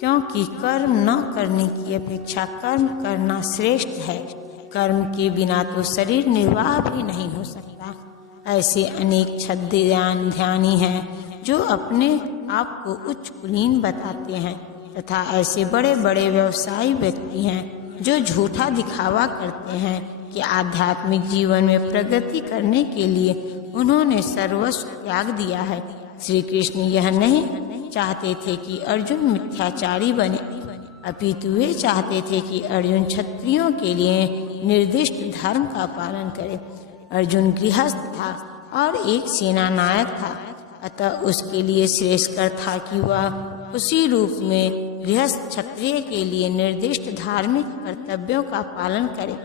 क्योंकि कर्म न करने की अपेक्षा कर्म करना श्रेष्ठ है। कर्म के बिना तो शरीर निर्वाह भी नहीं हो सकता। ऐसे अनेक छद्म ध्यानी हैं जो अपने आप को उच्च कुलीन बताते हैं, तथा ऐसे बड़े बड़े व्यवसायी व्यक्ति हैं जो झूठा दिखावा करते हैं कि आध्यात्मिक जीवन में प्रगति करने के लिए उन्होंने सर्वस्व त्याग दिया है। श्री कृष्ण यह नहीं चाहते थे कि अर्जुन मिथ्याचारी बने, अपितु वे चाहते थे कि अर्जुन क्षत्रियों के लिए निर्दिष्ट धर्म का पालन करे। अर्जुन गृहस्थ था और एक सेना नायक था, अतः उसके लिए श्रेयस्कर था कि वह उसी रूप में गृहस्थ क्षत्रिय के लिए निर्दिष्ट धार्मिक कर्तव्यों का पालन करे।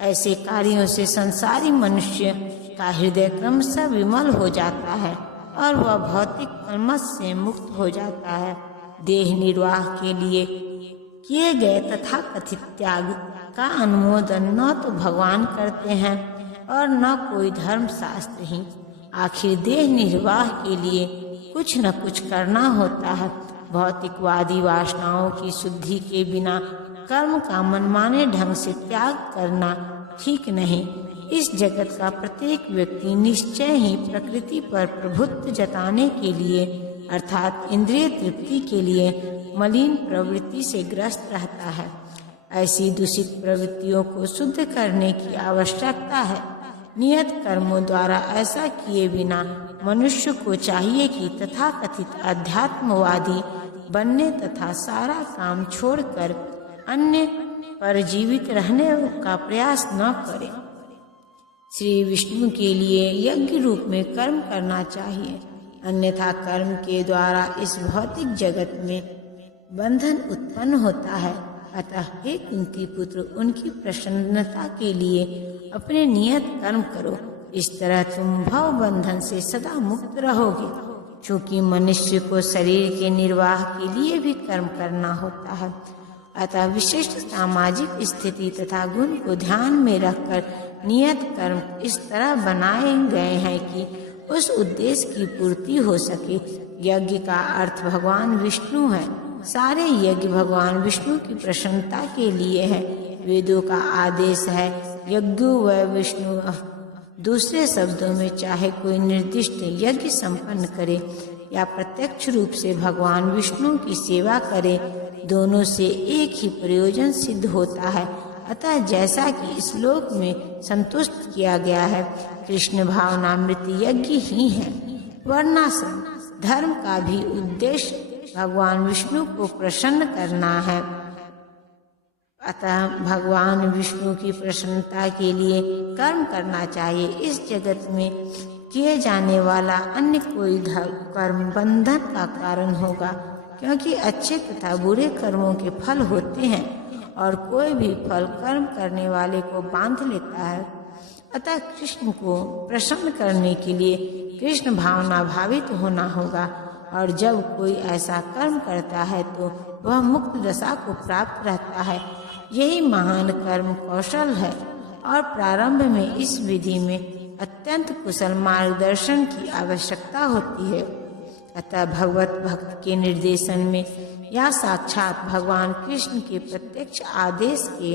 ऐसे कार्यों से संसारी मनुष्य का हृदय क्रमशः विमल हो जाता है और वह भौतिक कलमश से मुक्त हो जाता है। देह निर्वाह के लिए किए गए तथा कथित त्याग का अनुमोदन न तो भगवान करते हैं और न कोई धर्म शास्त्र ही। आखिर देह निर्वाह के लिए कुछ न कुछ करना होता है। भौतिकवादी वासनाओं की शुद्धि के बिना कर्म का मनमाने ढंग से त्याग करना ठीक नहीं। इस जगत का प्रत्येक व्यक्ति निश्चय ही प्रकृति पर प्रभुत्व जताने के लिए अर्थात इंद्रिय तृप्ति के लिए मलिन प्रवृत्ति से ग्रस्त रहता है। ऐसी दूषित प्रवृत्तियों को शुद्ध करने की आवश्यकता है। नियत कर्मों द्वारा ऐसा किए बिना मनुष्य को चाहिए कि तथाकथित अध्यात्मवादी बनने तथा सारा काम छोड़कर अन्य पर जीवित रहने का प्रयास न करे। श्री विष्णु के लिए यज्ञ रूप में कर्म करना चाहिए, अन्यथा कर्म के द्वारा इस भौतिक जगत में बंधन उत्पन्न होता है। अतः हे कुंती पुत्र, उनकी प्रसन्नता के लिए अपने नियत कर्म करो। इस तरह तुम भव बंधन से सदा मुक्त रहोगे। चूँकि मनुष्य को शरीर के निर्वाह के लिए भी कर्म करना होता है, अतः विशिष्ट सामाजिक स्थिति तथा गुण को ध्यान में रखकर नियत कर्म इस तरह बनाए गए हैं कि उस उद्देश्य की पूर्ति हो सके। यज्ञ का अर्थ भगवान विष्णु है। सारे यज्ञ भगवान विष्णु की प्रसन्नता के लिए है। वेदों का आदेश है यज्ञो व विष्णु। दूसरे शब्दों में चाहे कोई निर्दिष्ट यज्ञ संपन्न करे या प्रत्यक्ष रूप से भगवान विष्णु की सेवा करे, दोनों से एक ही प्रयोजन सिद्ध होता है। अतः जैसा कि इस श्लोक में संतुष्ट किया गया है, कृष्ण भावनामृत यज्ञ ही है। वर्णाश्रम धर्म का भी उद्देश्य भगवान विष्णु को प्रसन्न करना है। अतः भगवान विष्णु की प्रसन्नता के लिए कर्म करना चाहिए। इस जगत में किए जाने वाला अन्य कोई कर्म बंधन का कारण होगा, क्योंकि अच्छे तथा बुरे कर्मों के फल होते हैं और कोई भी फल कर्म करने वाले को बांध लेता है। अतः कृष्ण को प्रसन्न करने के लिए कृष्ण भावना भावित होना होगा, और जब कोई ऐसा कर्म करता है तो वह मुक्त दशा को प्राप्त रहता है। यही महान कर्म कौशल है, और प्रारंभ में इस विधि में अत्यंत कुशल मार्गदर्शन की आवश्यकता होती है। अतः भगवत भक्त के निर्देशन में या साक्षात भगवान कृष्ण के प्रत्यक्ष आदेश के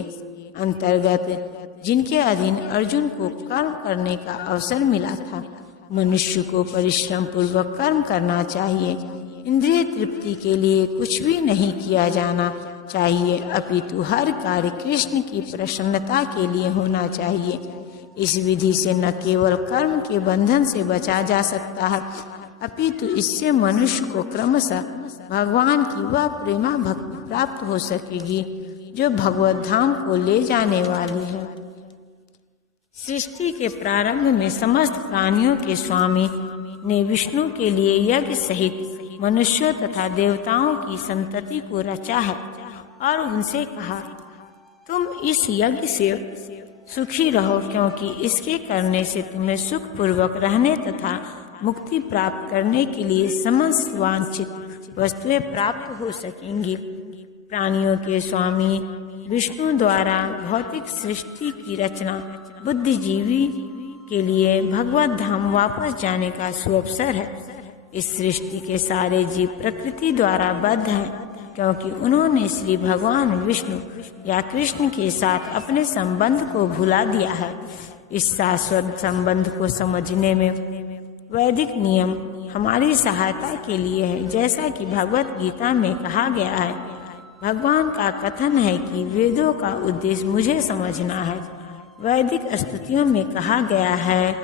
अंतर्गत जिनके अधीन अर्जुन को कर्म करने का अवसर मिला था, मनुष्य को परिश्रम पूर्वक कर्म करना चाहिए। इंद्रिय तृप्ति के लिए कुछ भी नहीं किया जाना चाहिए, अपितु हर कार्य कृष्ण की प्रसन्नता के लिए होना चाहिए। इस विधि से न केवल कर्म के बंधन से बचा जा सकता है, अपितु इससे मनुष्य को क्रमशः भगवान की वह प्रेमा भक्ति प्राप्त हो सकेगी जो भगवत धाम को ले जाने वाली है। सृष्टि के प्रारंभ में समस्त प्राणियों के स्वामी ने विष्णु के लिए यज्ञ सहित मनुष्यों तथा देवताओं की संतति को रचा है और उनसे कहा, तुम इस यज्ञ से सुखी रहो, क्योंकि इसके करने से तुम्हें सुख पूर्वक रहने तथा मुक्ति प्राप्त करने के लिए समस्त वांछित वस्तुएं प्राप्त हो सकेंगी। प्राणियों के स्वामी विष्णु द्वारा भौतिक सृष्टि की रचना बुद्धिजीवी के लिए भगवत धाम वापस जाने का सुअवसर है। इस सृष्टि के सारे जीव प्रकृति द्वारा बद्ध हैं, क्योंकि उन्होंने श्री भगवान विष्णु या कृष्ण के साथ अपने संबंध को भुला दिया है। इस शाश्वत संबंध को समझने में वैदिक नियम हमारी सहायता के लिए है। जैसा कि भगवत गीता में कहा गया है, भगवान का कथन है कि वेदों का उद्देश्य मुझे समझना है। वैदिक स्तुतियों में कहा गया है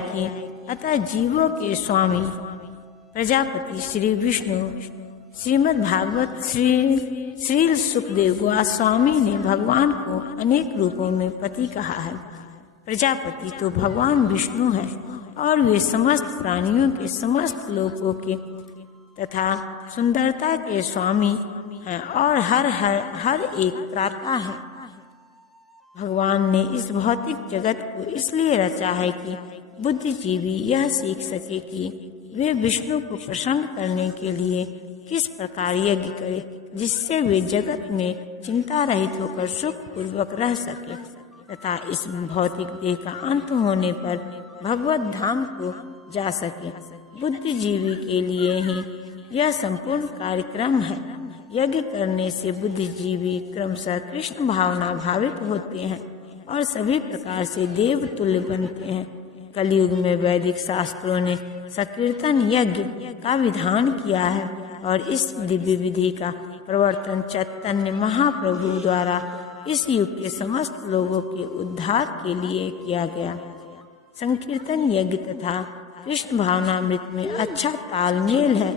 कि अतः जीवों के स्वामी प्रजापति श्री विष्णु श्रीमद् भागवत श्री सुखदेव गोस्वामी ने भगवान को अनेक रूपों में पति कहा है। प्रजापति तो भगवान विष्णु है और वे समस्त प्राणियों के, समस्त लोकों के तथा सुंदरता के स्वामी हैं और हर एक त्राता है। भगवान ने इस भौतिक जगत को इसलिए रचा है कि बुद्धिजीवी यह सीख सके कि वे विष्णु को प्रसन्न करने के लिए किस प्रकार यज्ञ करें, जिससे वे जगत में चिंता रहित होकर सुख पूर्वक रह सके तथा इस भौतिक देह का अंत होने पर भगवत धाम को जा सके। बुद्धिजीवी के लिए ही यह संपूर्ण कार्यक्रम है। यज्ञ करने से बुद्धिजीवी क्रमशः कृष्ण भावना भावित होते हैं और सभी प्रकार से देव तुल्य बनते हैं। कलयुग में वैदिक शास्त्रों ने संकीर्तन यज्ञ का विधान किया है और इस दिव्य विधि का प्रवर्तन चैतन्य महाप्रभु द्वारा इस युग के समस्त लोगों के उद्धार के लिए किया गया। संकीर्तन यज्ञ तथा कृष्ण भावनामृत में अच्छा तालमेल है।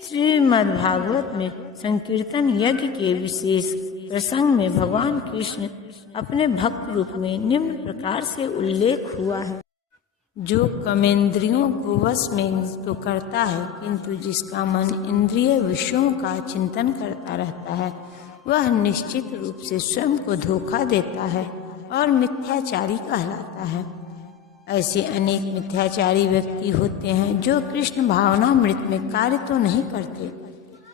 श्रीमद् भागवत में संकीर्तन यज्ञ के विशेष प्रसंग में भगवान कृष्ण अपने भक्त रूप में निम्न प्रकार से उल्लेख हुआ है। जो कर्मेंद्रियों को वश में तो करता है, किंतु जिसका मन इंद्रिय विषयों का चिंतन करता रहता है, वह निश्चित रूप से स्वयं को धोखा देता है और मिथ्याचारी कहलाता है। ऐसे अनेक मिथ्याचारी व्यक्ति होते हैं जो कृष्ण भावनामृत में कार्य तो नहीं करते,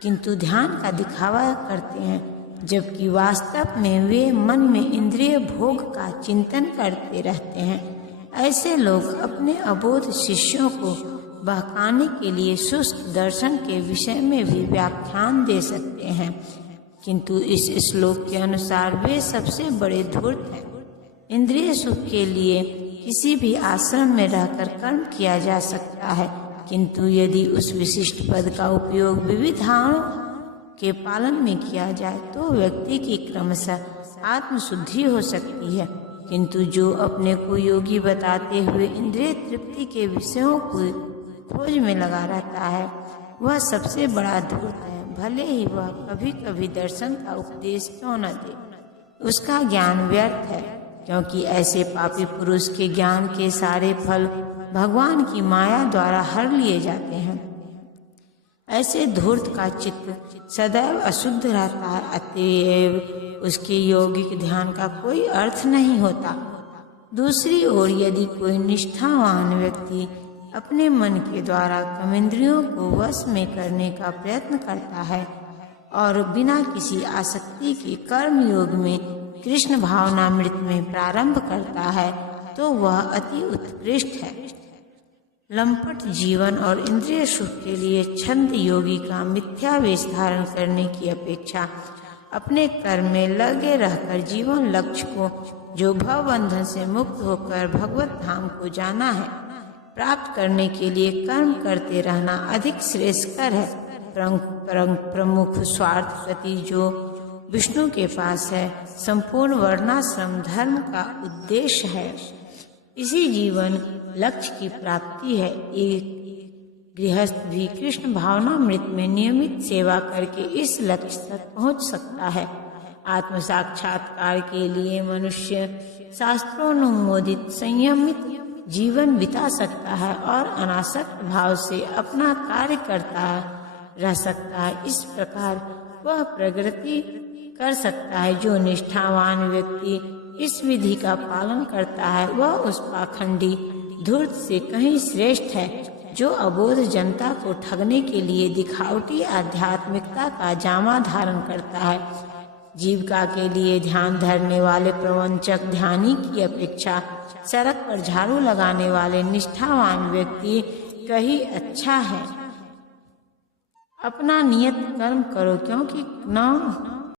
किंतु ध्यान का दिखावा करते हैं, जबकि वास्तव में वे मन में इंद्रिय भोग का चिंतन करते रहते हैं। ऐसे लोग अपने अबोध शिष्यों को बहकाने के लिए सुस्त दर्शन के विषय में भी व्याख्यान दे सकते हैं, किंतु इस श्लोक के अनुसार वे सबसे बड़े धूर्त हैं। इंद्रिय सुख के लिए किसी भी आश्रम में रहकर कर्म किया जा सकता है, किंतु यदि उस विशिष्ट पद का उपयोग विविधाओं के पालन में किया जाए तो व्यक्ति की क्रमशः आत्मशुद्धि हो सकती है। किंतु जो अपने को योगी बताते हुए इंद्रिय तृप्ति के विषयों को खोज में लगा रहता है, वह सबसे बड़ा धूर्त है। भले ही वह कभी कभी दर्शन का उपदेश क्यों न दे, उसका ज्ञान व्यर्थ है, क्योंकि ऐसे पापी पुरुष के ज्ञान के सारे फल भगवान की माया द्वारा हर लिए जाते हैं। ऐसे धूर्त का चित्त सदैव अशुद्ध रहता है, अतएव उसके यौगिक ध्यान का कोई अर्थ नहीं होता। दूसरी ओर यदि कोई निष्ठावान व्यक्ति अपने मन के द्वारा कर्मेंद्रियों को वश में करने का प्रयत्न करता है और बिना किसी आसक्ति के कर्म योग में कृष्ण भावनामृत में प्रारंभ करता है, तो वह अति उत्कृष्ट है। लंपट जीवन और इंद्रिय सुख के लिए छंद योगी का मिथ्या वेश धारण करने की अपेक्षा अपने कर्म में लगे रहकर जीवन लक्ष्य को, जो भव बंधन से मुक्त होकर भगवत धाम को जाना है, प्राप्त करने के लिए कर्म करते रहना अधिक श्रेयस्कर है। प्रमुख स्वार्थ प्रति जो विष्णु के पास है, संपूर्ण वर्णाश्रम धर्म का उद्देश्य है। इसी जीवन लक्ष्य की प्राप्ति है। एक गृहस्थ भी कृष्ण भावनामृत में नियमित सेवा करके इस लक्ष्य तक पहुंच सकता है। आत्म साक्षात्कार के लिए मनुष्य शास्त्रोनुमोदित संयमित जीवन बिता सकता है और अनासक्त भाव से अपना कार्य करता रह सकता है। इस प्रकार वह प्रगति कर सकता है। जो निष्ठावान व्यक्ति इस विधि का पालन करता है, वह उस पाखंडी धूर्त से कहीं श्रेष्ठ है जो अबोध जनता को ठगने के लिए दिखावटी आध्यात्मिकता का जामा धारण करता है। जीविका के लिए ध्यान धरने वाले प्रवंचक ध्यानी की अपेक्षा सड़क पर झाड़ू लगाने वाले निष्ठावान व्यक्ति कहीं अच्छा है। अपना नियत कर्म करो, क्योंकि न